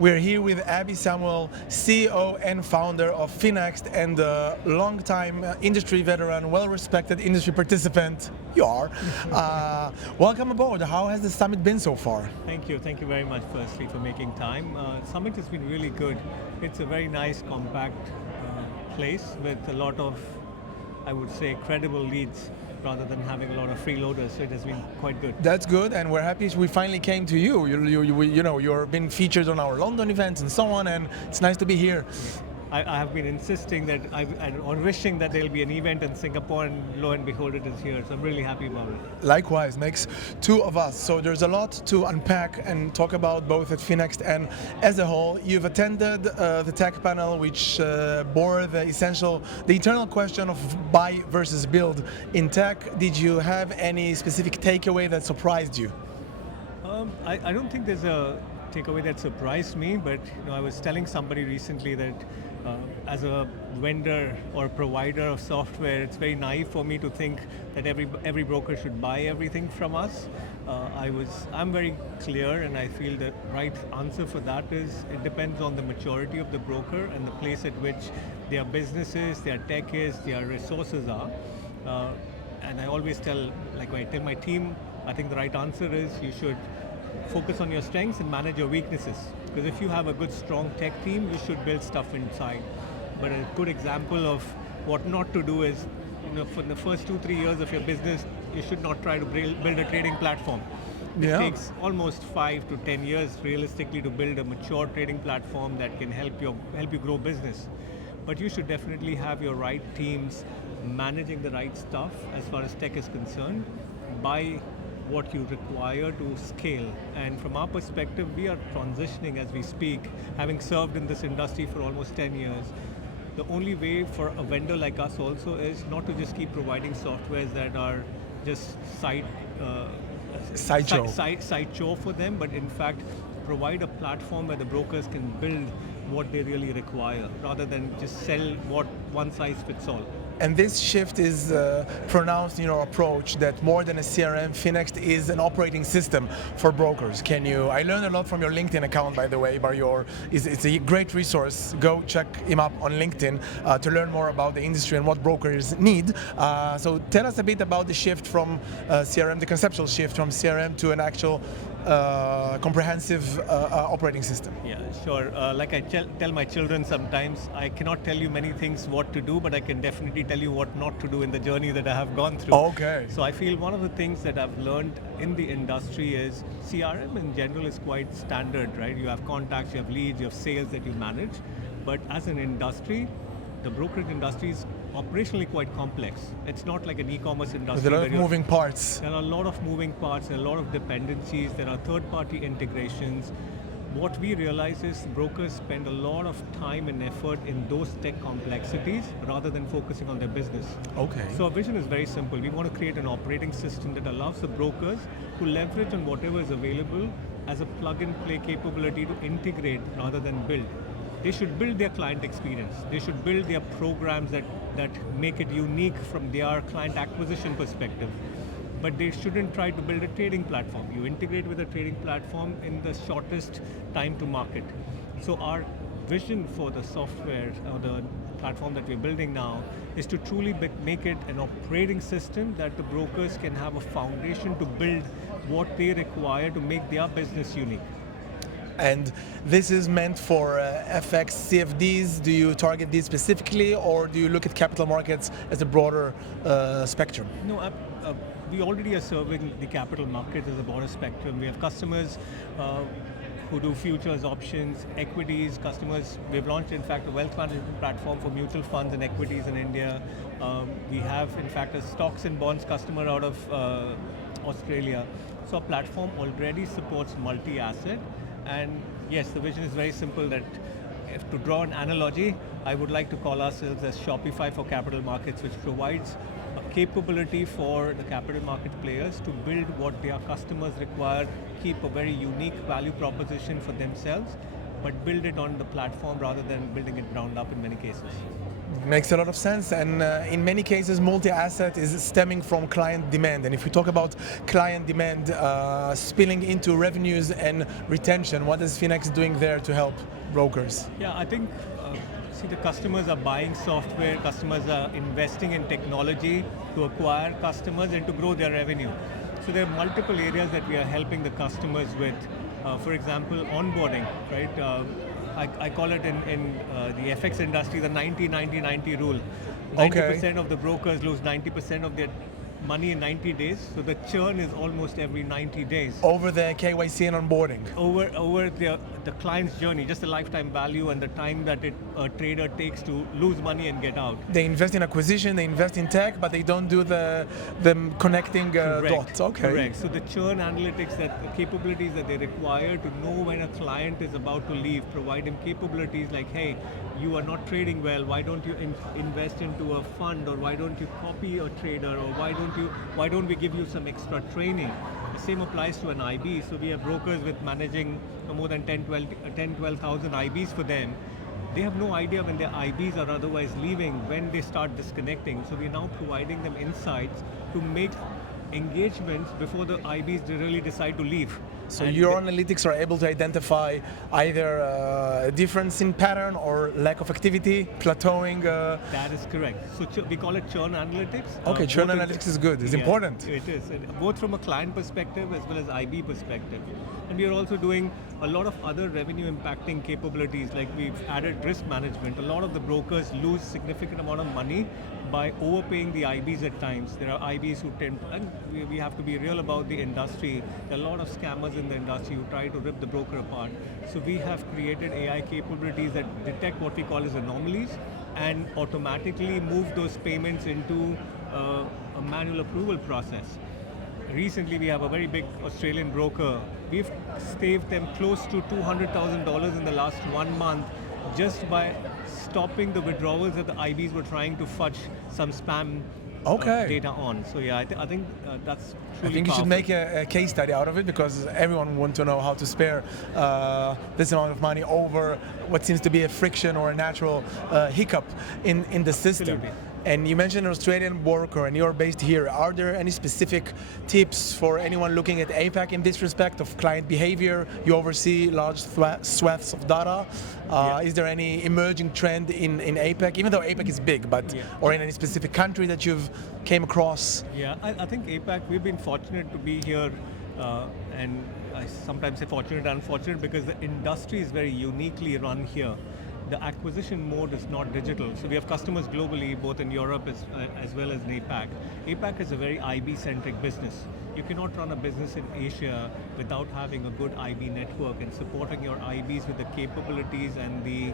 We're here with Aeby Samuel, CEO and founder of FYNXT, and a long-time industry veteran, well-respected industry participant. You are. Welcome aboard. How has the summit been so far? Thank you very much firstly for making time. Summit has been really good. It's a very nice compact place with a lot of, I would say, credible leads rather than having a lot of freeloaders, so it has been quite good. That's good, and we're happy we finally came to you. You've been featured on our London events and so on, and it's nice to be here. I have been insisting that, or wishing that there'll be an event in Singapore, and lo and behold, it is here. So I'm really happy about it. Likewise, makes two of us. So there's a lot to unpack and talk about both at FYNXT and as a whole. You've attended the tech panel, which bore the eternal question of buy versus build in tech. Did you have any specific takeaway that surprised you? I don't think there's a takeaway that surprised me, but I was telling somebody recently that as a vendor or provider of software, it's very naive for me to think that every broker should buy everything from us. I'm very clear, and I feel the right answer for that is it depends on the maturity of the broker and the place at which their business is, their tech is, their resources are. And I always tell my team, I think the right answer is you should focus on your strengths and manage your weaknesses. Because if you have a good, strong tech team, you should build stuff inside. But a good example of what not to do is, for the first 2-3 years of your business, you should not try to build a trading platform. It takes almost 5 to 10 years, realistically, to build a mature trading platform that can help you grow business. But you should definitely have your right teams managing the right stuff as far as tech is concerned by what you require to scale. And from our perspective, we are transitioning as we speak, having served in this industry for almost 10 years. The only way for a vendor like us also is not to just keep providing softwares that are just sideshow for them, but in fact provide a platform where the brokers can build what they really require, rather than just sell what one size fits all. And this shift is pronounced in your approach that more than a CRM, FYNXT is an operating system for brokers. I learned a lot from your LinkedIn account, by the way, it's a great resource. Go check him up on LinkedIn to learn more about the industry and what brokers need. So tell us a bit about the shift from CRM, the conceptual shift from CRM to an actual comprehensive operating system. Yeah, sure. Like I tell my children sometimes, I cannot tell you many things what to do, but I can definitely tell you what not to do in the journey that I have gone through. Okay. So I feel one of the things that I've learned in the industry is CRM in general is quite standard, right? You have contacts, you have leads, you have sales that you manage. But as an industry, the brokerage industry is operationally quite complex. It's not like an e-commerce industry. There are a lot of moving parts. There are a lot of moving parts, there are a lot of dependencies, there are third-party integrations. What we realize is brokers spend a lot of time and effort in those tech complexities rather than focusing on their business. Okay. So our vision is very simple. We want to create an operating system that allows the brokers to leverage on whatever is available as a plug-and-play capability to integrate rather than build. They should build their client experience. They should build their programs that make it unique from their client acquisition perspective. But they shouldn't try to build a trading platform. You integrate with a trading platform in the shortest time to market. So our vision for the software or the platform that we're building now is to truly make it an operating system that the brokers can have a foundation to build what they require to make their business unique. And this is meant for FX CFDs. Do you target these specifically, or do you look at capital markets as a broader spectrum? No, we already are serving the capital market as a broader spectrum. We have customers who do futures, options, equities, customers. We've launched, in fact, a wealth management platform for mutual funds and equities in India. We have, in fact, a stocks and bonds customer out of Australia. So our platform already supports multi-asset. And yes, the vision is very simple that if to draw an analogy, I would like to call ourselves as Shopify for capital markets, which provides a capability for the capital market players to build what their customers require, keep a very unique value proposition for themselves, but build it on the platform rather than building it ground up in many cases. Makes a lot of sense, and in many cases, multi-asset is stemming from client demand. And if we talk about client demand spilling into revenues and retention, what is FYNXT doing there to help brokers? Yeah, I think, see, the customers are buying software, customers are investing in technology to acquire customers and to grow their revenue. So there are multiple areas that we are helping the customers with. For example, onboarding, right? I call it in the FX industry the 90-90-90 rule. 90% of the brokers lose 90% of their money in 90 days, so the churn is almost every 90 days. Over the KYC and onboarding? Over the client's journey, just the lifetime value and the time that a trader takes to lose money and get out. They invest in acquisition, they invest in tech, but they don't do the connecting dots. Okay. Correct. So the churn analytics, the capabilities that they require to know when a client is about to leave, provide him capabilities like, hey, you are not trading well, why don't you invest into a fund, or why don't you copy a trader, or why don't we give you some extra training? The same applies to an IB. So we have brokers with managing more than 12,000 IBs for them. They have no idea when their IBs are otherwise leaving, when they start disconnecting. So we're now providing them insights to make engagements before the IBs really decide to leave. So your analytics are able to identify either a difference in pattern or lack of activity, plateauing. That is correct. So we call it churn analytics. Okay, churn analytics is good. It's important. It is, both from a client perspective as well as IB perspective. And we are also doing a lot of other revenue impacting capabilities, like we've added risk management. A lot of the brokers lose significant amount of money by overpaying the IBs at times. There are IBs who tend, and we have to be real about the industry. There are a lot of scammers in the industry who try to rip the broker apart. So we have created AI capabilities that detect what we call as anomalies and automatically move those payments into a manual approval process. Recently, we have a very big Australian broker. We've saved them close to $200,000 in the last 1 month just by stopping the withdrawals that the IBs were trying to fudge some spam data on. So yeah, I think that's truly I think you powerful. should make a case study out of it, because everyone wants to know how to spare this amount of money over what seems to be a friction or a natural hiccup in the system. Absolutely. And you mentioned an Australian worker, and you're based here. Are there any specific tips for anyone looking at APAC in this respect of client behavior? You oversee large swaths of data. Is there any emerging trend in APAC, even though APAC is big, but or in any specific country that you've came across? Yeah, I think APAC, we've been fortunate to be here, and I sometimes say fortunate and unfortunate because the industry is very uniquely run here. The acquisition mode is not digital. So we have customers globally, both in Europe as well as in APAC. APAC is a very IB-centric business. You cannot run a business in Asia without having a good IB network and supporting your IBs with the capabilities and the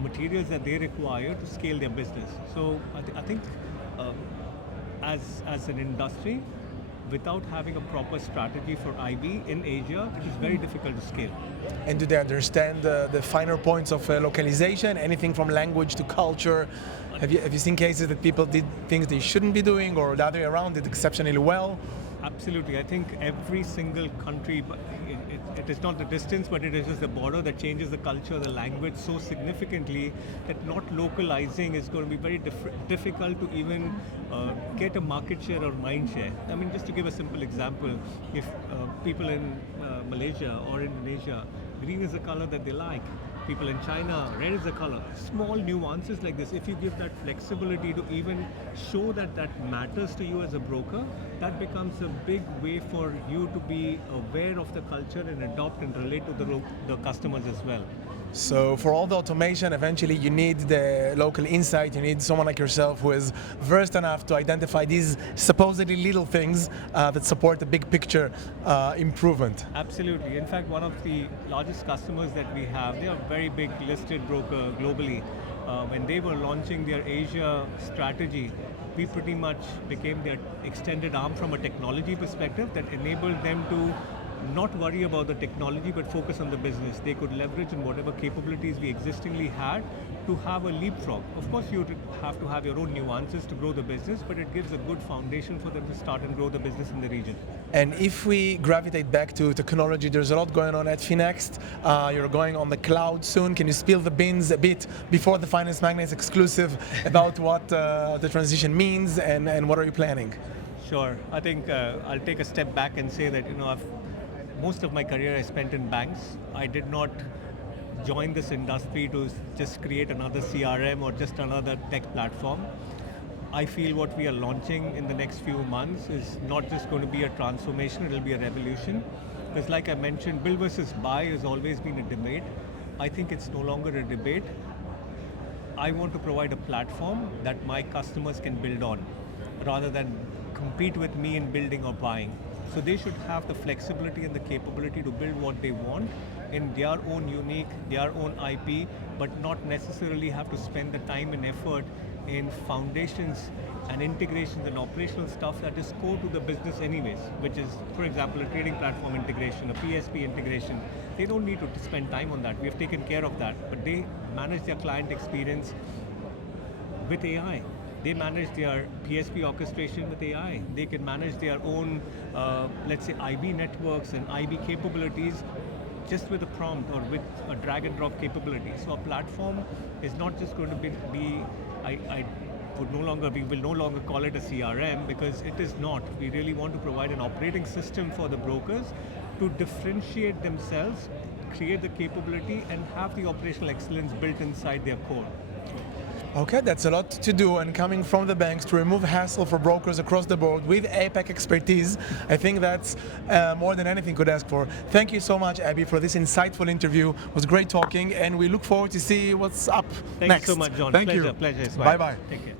materials that they require to scale their business. So I think as an industry, without having a proper strategy for IB in Asia, it is very difficult to scale. And do they understand the finer points of localization, anything from language to culture? Have you seen cases that people did things they shouldn't be doing, or the other way around, did exceptionally well? Absolutely. I think every single country, but it is not the distance, but it is just the border that changes the culture, the language so significantly that not localizing is going to be very difficult to even get a market share or mind share. I mean, just to give a simple example, if people in Malaysia or Indonesia, green is the color that they like. People in China, red is the color. Small nuances like this, if you give that flexibility to even show that that matters to you as a broker, that becomes a big way for you to be aware of the culture and adopt and relate to the customers as well. So for all the automation, eventually you need the local insight. You need someone like yourself who is versed enough to identify these supposedly little things that support the big picture improvement. Absolutely. In fact, one of the largest customers that we have, they are a very big listed broker globally. When they were launching their Asia strategy, we pretty much became their extended arm from a technology perspective that enabled them to not worry about the technology but focus on the business. They could leverage on whatever capabilities we existingly had to have a leapfrog. Of course, you have to have your own nuances to grow the business, but it gives a good foundation for them to start and grow the business in the region. And if we gravitate back to technology, there's a lot going on at FYNXT. You're going on the cloud soon. Can you spill the beans a bit before the Finance Magnates exclusive about what the transition means and what are you planning? Sure. I think I'll take a step back and say that most of my career I spent in banks. I did not join this industry to just create another CRM or just another tech platform. I feel what we are launching in the next few months is not just going to be a transformation, it'll be a revolution. Because like I mentioned, build versus buy has always been a debate. I think it's no longer a debate. I want to provide a platform that my customers can build on, rather than compete with me in building or buying. So they should have the flexibility and the capability to build what they want in their own unique, their own IP, but not necessarily have to spend the time and effort in foundations and integrations and operational stuff that is core to the business anyways, which is, for example, a trading platform integration, a PSP integration. They don't need to spend time on that. We have taken care of that, but they manage their client experience with AI. They manage their PSP orchestration with AI. They can manage their own, let's say, IB networks and IB capabilities just with a prompt or with a drag and drop capability. So a platform is not just going to be we will no longer call it a CRM, because it is not. We really want to provide an operating system for the brokers to differentiate themselves, create the capability, and have the operational excellence built inside their core. Okay, that's a lot to do, and coming from the banks to remove hassle for brokers across the board with APAC expertise, I think that's more than anything could ask for. Thank you so much, Aeby, for this insightful interview. It was great talking, and we look forward to see what's up next. Thanks so much, John. Thank pleasure, you. Pleasure. Bye-bye. Take care.